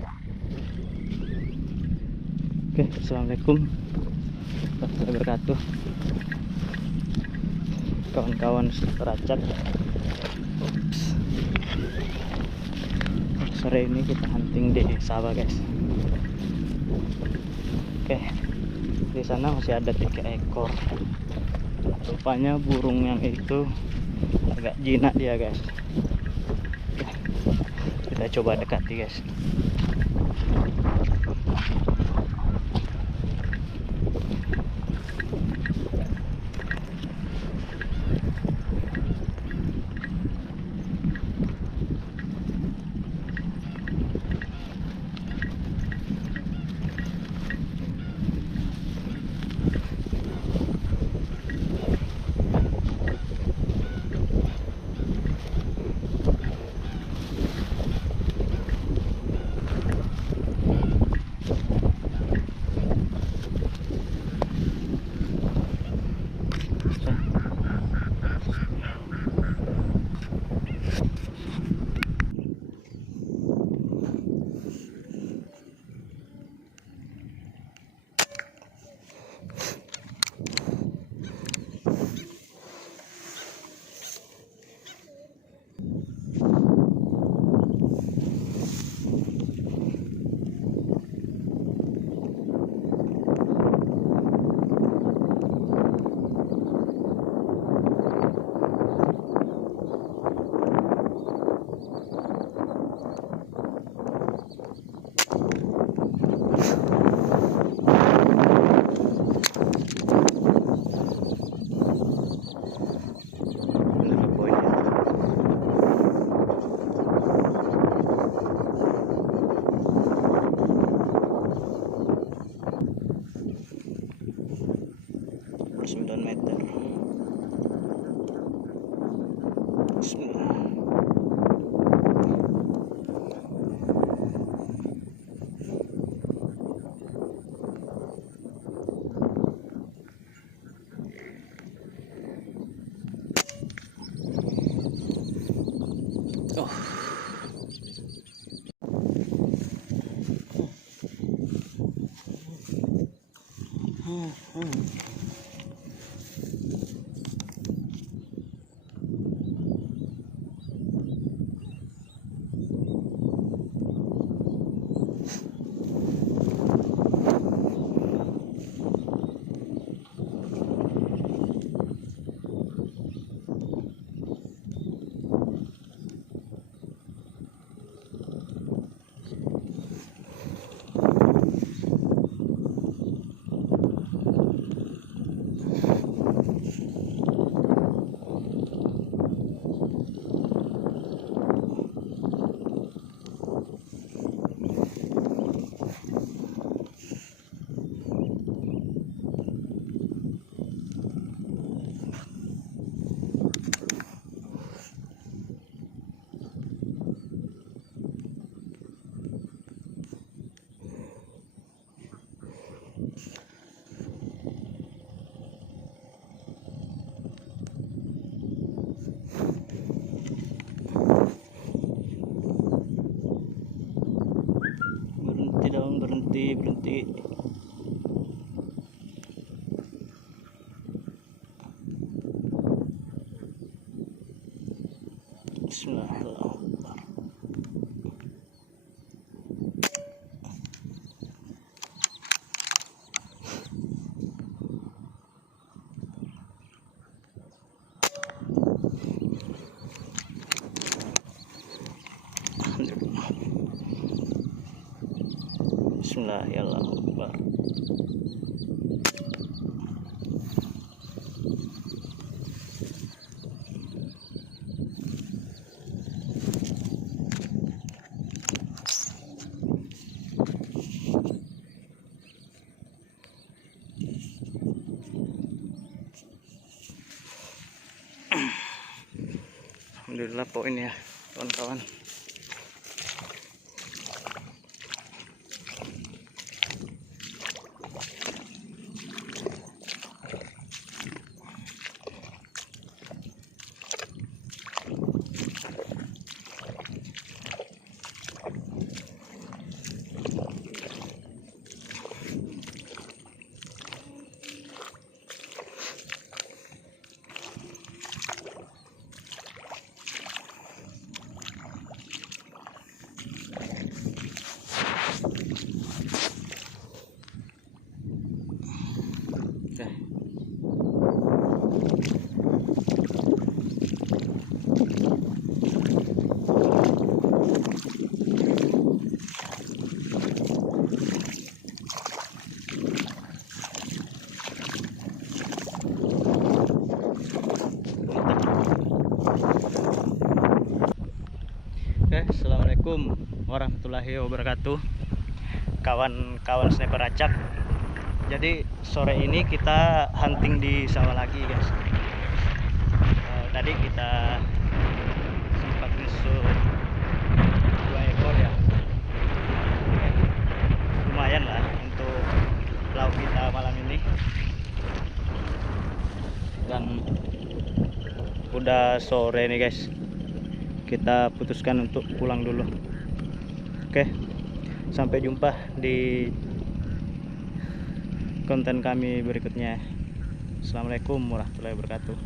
Oke, assalamualaikum warahmatullahi wabarakatuh, kawan-kawan peracak. Sore ini kita hunting di sawah, guys. Oke, di sana masih ada 3 ekor. Rupanya burung yang itu agak jinak dia, guys. Oke, kita coba dekati, guys. Berhenti. Bismillahirrahmanirrahim. Bismillahirrahmanirrahim. Alhamdulillah poin ya, kawan-kawan. Assalamualaikum warahmatullahi wabarakatuh, kawan-kawan sniper acak. Jadi sore ini kita hunting di sawah lagi guys. Tadi kita sempat nyusul 2 ekor ya. Lumayan lah untuk lauk kita malam ini. Dan udah sore nih guys, kita putuskan untuk pulang dulu. Oke, sampai jumpa di konten kami berikutnya. Assalamualaikum warahmatullahi wabarakatuh.